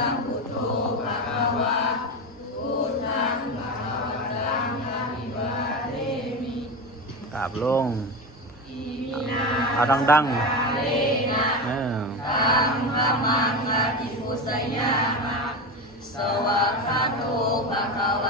สัมพุทโธภะคะวะพุทธังภะคะวะตังอะภิาเทมิกราบลงเอาดังดังพระมัสวัคคโคะวะ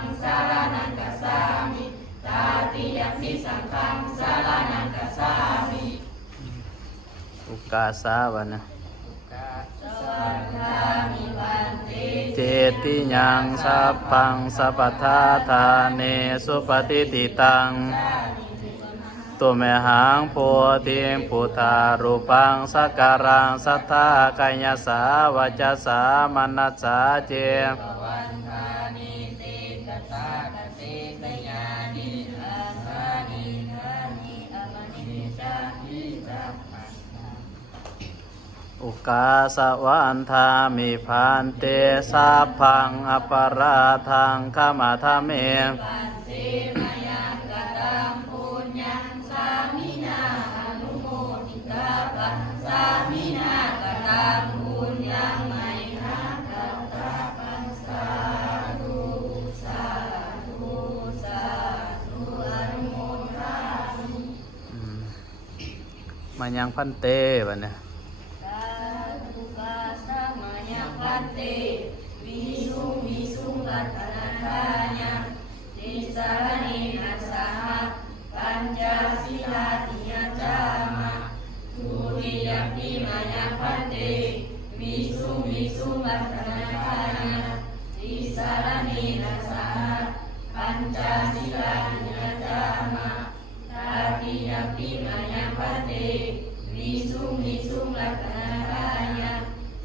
ติยปิสังฆังสารนังกัสสามิๆอุกาสาวะนะสวัสดามิวันเตเจติยังสัพพังสัพพทาทาเนสุปฏิติตังตุเมหังโพธิพุทธารูปังสักการังสัทธากายสาวาจาสามนัสสาเจวันทานิติกตากติกยานิ อุกาสวันทามิพันเตสัพพังอปราทังขมาทเมปันติมยังกตังปุญญังสามินาอนุโมทิตาปัสสามินากตังปุญญังไมหังกตาปัสสาธุสาธุสาธุอนุโมทามิมายังพันเตบันเนี่ย ante Visum visum katanatanya Nisarani nasaha Pancasila tiyatama Turiyam di mana pante Visum visum katanatanya Nisarani nasaha Pancasila tiyatama Turiyam di mana pante Visum visum katanatanya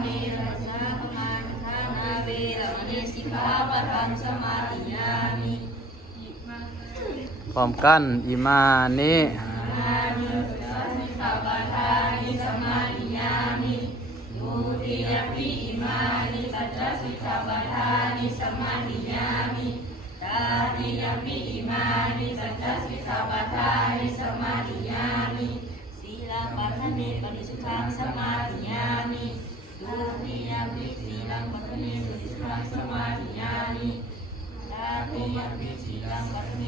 เมรสาพมาทานาเวรมณีสิกขาปะทังสมาธิยามิพร้อมกันอิมานิอานิสัสสิกขาปะทานิสมาธิยามิดุติยปิอิมานิสัจจสิกขาปะทานิสมาธิยามิตาติยปิอิมานิสัจจสิกขาปะทานิสมาธิยามิศีลาปัฏเนปริสุทธังสมาธิยามิดุติยมปิศีลังปัฏเนปริสุทธังสมาธิยามิ Lamiam Vitsilam Patame Suthisra Samadhyami Lamiam Vitsilam Patame